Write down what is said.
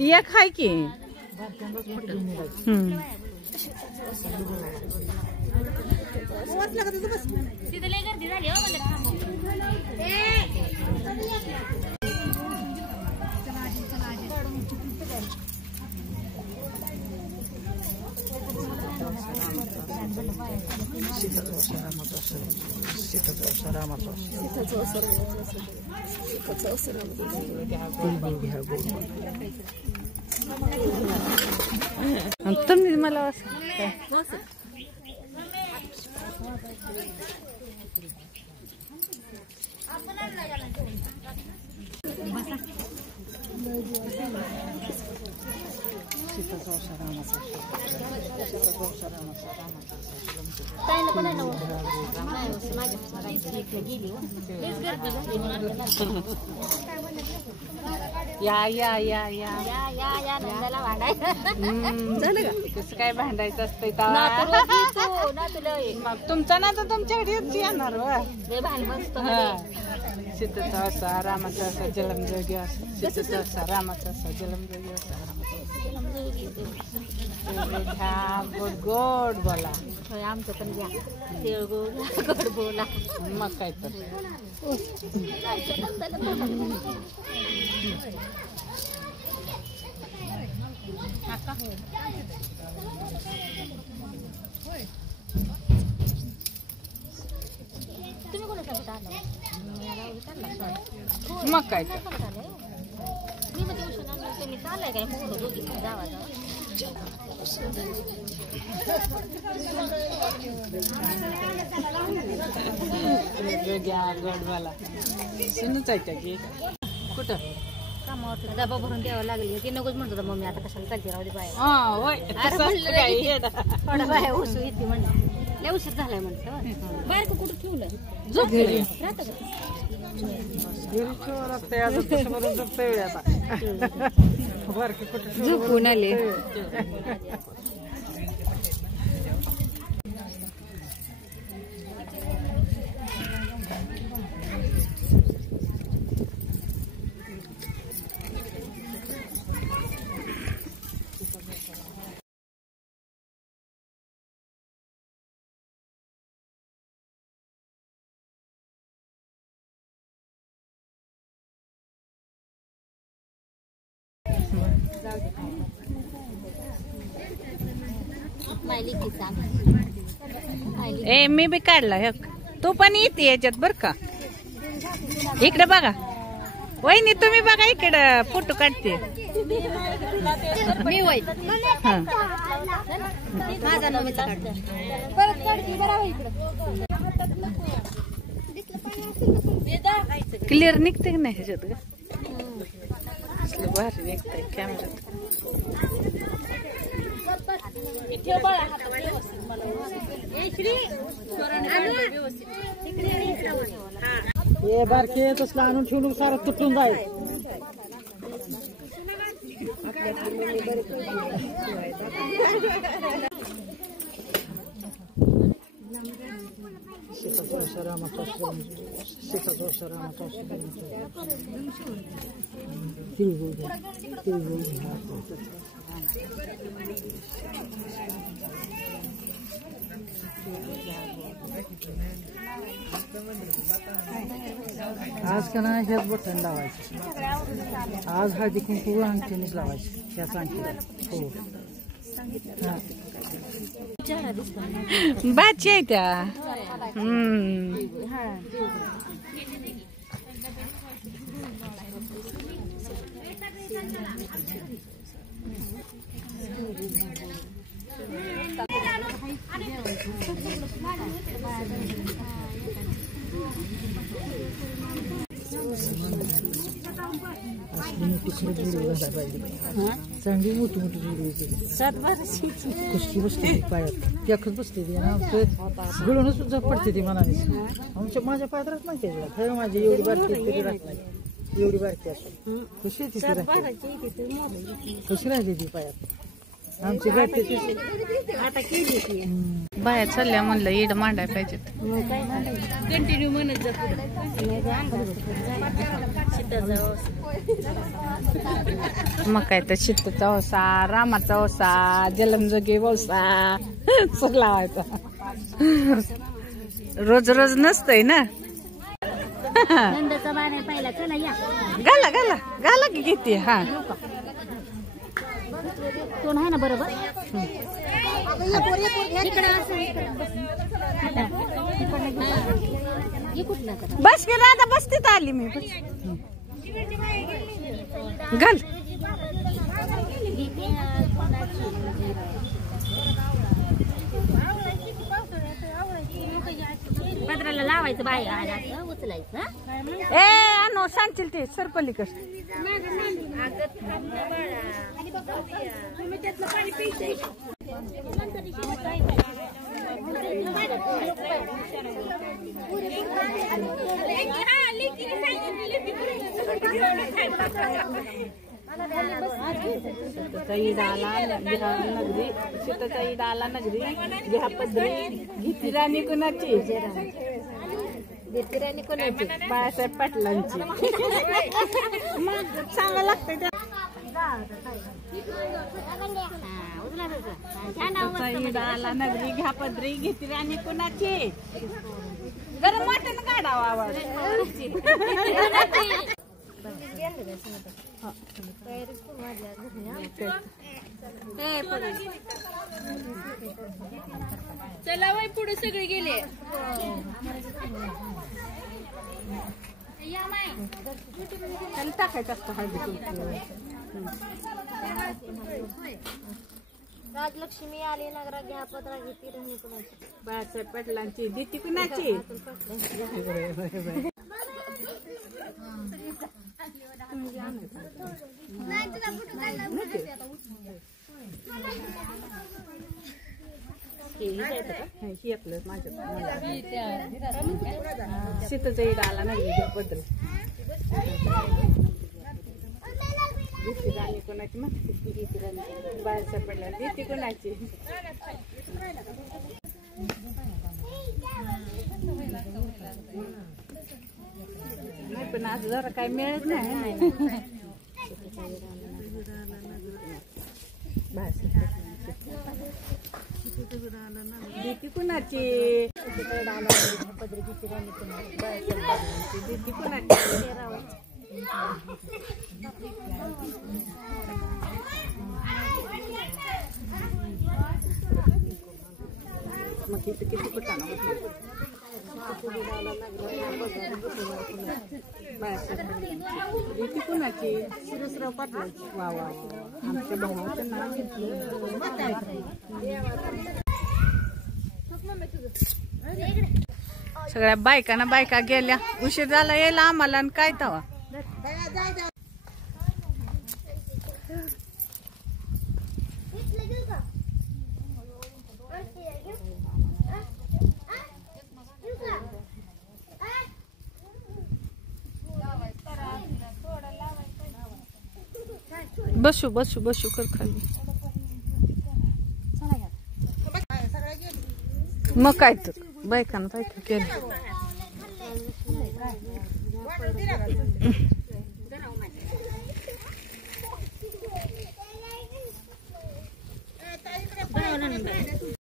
या खाय की तुम्ही मला या या या या झालं का कसं काय भांडायचं असतंय तुमचा ना तर तुमच्याकडेच येणार सीतेचा असा रामाचा असा जलमजोगी असा सीतेचा असा रामाचा असा जलमजोगी असा घ्या गोड गोड बोला आमचं पण घ्या तिळगुळ गोड बोला मग काय तर मग काय गडवाला सुनच आहे की कुठं कामावर डबा भरून द्यावं लागली की नकोच म्हणतो मम्मी आता कशाला चालते राहू दे बाय थोडा बाय उसू येते म्हणलं लय उशीर झालाय म्हणतं बाहेर कुठं ठेवलं झोपलं झोपून आले ए मी बी काढला तू पण येते याच्यात बर का इकडे बघा वहिनी तुम्ही बघा इकडे फोटो काढते मी वय क्लिअर निघते की नाही ह्याच्यात भारी निघतंय कॅमेऱ्यात हे बारके तसला आणून ठेवून सारं तुटून जाईल आज का नाही ह्याच बटन लावायचं आज हळदी कुंकू अंगठीनेच लावायची ह्याच अंगठी हो बाची आहे त्या चांगली मोठी मोठी कुस्ती बसते पायात एकच बसते गळूनच सुद्धा पडते ती मनाने माझ्या पायात राहत नाही माझी एवढी बारकी राहत नाही एवढी बारकी असं खुशी आहे तिची खुशी राहिली ती पायात आमची गाठी आता केली ती बाया चालल्या म्हणलं इड मांडाय पाहिजेत. कंटिन्यू म्हणत जातो मग काय तर चित्तचा ओसा, रामाचा ओसा, जलमजोगी ओसा सगळा व्हायचा. रोज रोज नसतंय ना. नंदाचा बाण पाहिला चला या घाला घाला घाला की घेते. हा कोण आहे ना बरोबर बस की राधा बस तिथं आली मी. घाल पत्राला लावायचं बाहेर उचलायचं ए अनो सांगतील ते सरपलीकर. ईद आला नगरी सीताचा ईद आला नगरी घ्या पदरी घेती राणी कुणाची राणी कोणाची बाळासाहेब पाटलांची. मग सांगा लागतंय त्या ईद आला नगरी घ्या पदरी घेती राणी कुणाची. गरम मटण काढावा आवाज. चला बाई पुढे सगळे गेले. टाकायचं असतं हळदी. राजलक्ष्मी आली नगरा घ्या पत्रा घेतली राणी कुणाची बाळासाहेब पाटलांची दीती कुणाची. सीताचा ईद आला नाही बद्दल राणी कोणाची बाळासाहेब पडला दीती कोणाची. नाही पण आज जरा काही मिळत नाही. दीती कुणाची दीती कुणाची. मग किती किती कुठाना दीती कुणाची शिरसराव पाटलाची. वा वा आमच्या भावाचं नाव घेतलं. सगळ्या बायकांना बायका गेल्या उशीर झाला यायला आम्हाला आणि काय तवा. बसू बसू बसू कर खाली. मग काय तर बायकांना बायका केलं.